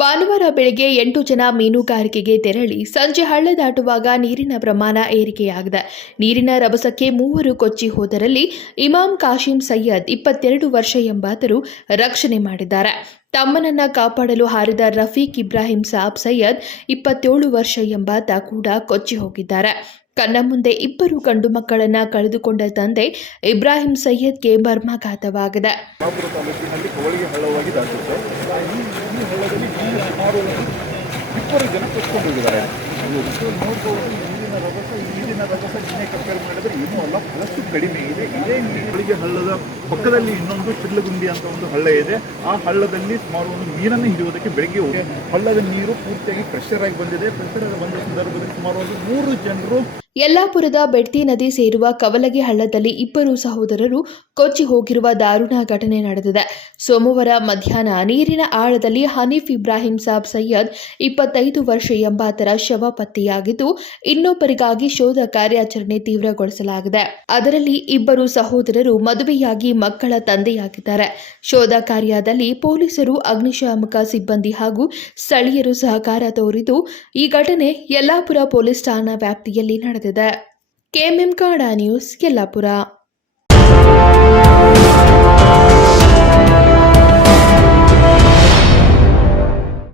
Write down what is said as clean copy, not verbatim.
ಭಾನುವಾರ ಬೆಳಗ್ಗೆ 8 ಜನ ಮೀನುಗಾರಿಕೆಗೆ ತೆರಳಿ ಸಂಜೆ ಹಳ್ಳ ದಾಟುವಾಗ ನೀರಿನ ಪ್ರಮಾಣ ಏರಿಕೆಯಾಗಿದೆ. ನೀರಿನ ರಭಸಕ್ಕೆ 3 ಕೊಚ್ಚಿ ಹೋದರಲ್ಲಿ ಇಮಾಂ ಕಾಶಿಂ ಸೈಯದ್ 22 ವರ್ಷ ಎಂಬಾತರು ರಕ್ಷಣೆ ಮಾಡಿದ್ದಾರೆ. ತಮ್ಮನನ್ನ ಕಾಪಾಡಲು ಹಾರಿದ ರಫೀಕ್ ಇಬ್ರಾಹಿಂ ಸಾಬ್ ಸೈಯದ್ 27 ವರ್ಷ ಎಂಬಾತ ಕೂಡ ಕೊಚ್ಚಿ ಹೋಗಿದ್ದಾರೆ. ಕಣ್ಣ ಮುಂದೆ 2 ಗಂಡು ಮಕ್ಕಳನ್ನ ಕಳೆದುಕೊಂಡ ತಂದೆ ಇಬ್ರಾಹಿಂ ಸೈಯದ್ಗೆ ಮರ್ಮಾಘಾತವಾಗಿದೆ. ಇಬ್ಬರು ಜನ ಕೊಚ್ಕೊಂಡಿದ್ದಾರೆ. ನೀರಿನ ರಭಸ ದಿನೇ ಕಂಪೇರ್ ಮಾಡಿದರೆ ಏನೂ ಅಲ್ಲ, ಬಹಳಷ್ಟು ಕಡಿಮೆ ಇದೆ. ಇದೇ ನೀರಿಗೆ ಹಳ್ಳದ ಪಕ್ಕದಲ್ಲಿ ಇನ್ನೊಂದು ಶಿಡ್ಲಗುಂಡಿ ಅಂತ ಒಂದು ಹಳ್ಳ ಇದೆ. ಆ ಹಳ್ಳದಲ್ಲಿ ಸುಮಾರು ಒಂದು ಮೀನನ್ನು ಹಿಡಿಯುವುದಕ್ಕೆ ಬೆಳಗ್ಗೆ ಹಳ್ಳದ ನೀರು ಪೂರ್ತಿಯಾಗಿ ಪ್ರೆಷರ್ ಆಗಿ ಬಂದಿದೆ. ಪ್ರೆಷರ್ ಆಗಿ ಬಂದ ಸಂದರ್ಭದಲ್ಲಿ ಸುಮಾರು ಒಂದು 3 ಜನರು ಯಲ್ಲಾಪುರದ ಬೆಡ್ತಿ ನದಿ ಸೇರುವ ಕವಲಗಿ ಹಳ್ಳದಲ್ಲಿ 2 ಸಹೋದರರು ಕೊಚ್ಚಿ ಹೋಗಿರುವ ದಾರುಣ ಘಟನೆ ನಡೆದಿದೆ. ಸೋಮವಾರ ಮಧ್ಯಾಹ್ನ ನೀರಿನ ಆಳದಲ್ಲಿ ಹನೀಫ್ ಇಬ್ರಾಹಿಂ ಸಾಬ್ ಸೈಯದ್ 25 ವರ್ಷ ಎಂಬಾತರ ಶವ ಪತ್ತೆಯಾಗಿದ್ದು, ಇನ್ನೊಬ್ಬರಿಗಾಗಿ ಶೋಧ ಕಾರ್ಯಾಚರಣೆ ತೀವ್ರಗೊಳಿಸಲಾಗಿದೆ. ಅದರಲ್ಲಿ 2 ಸಹೋದರರು ಮದುವೆಯಾಗಿ ಮಕ್ಕಳ ತಂದೆಯಾಗಿದ್ದಾರೆ. ಶೋಧ ಕಾರ್ಯದಲ್ಲಿ ಪೊಲೀಸರು, ಅಗ್ನಿಶಾಮಕ ಸಿಬ್ಬಂದಿ ಹಾಗೂ ಸ್ಥಳೀಯರು ಸಹಕಾರ ತೋರಿದ್ದು, ಈ ಘಟನೆ ಯಲ್ಲಾಪುರ ಪೊಲೀಸ್ ಠಾಣಾ ವ್ಯಾಪ್ತಿಯಲ್ಲಿ ನಡೆದಿದೆ. KMM Kannada news, Yellapur.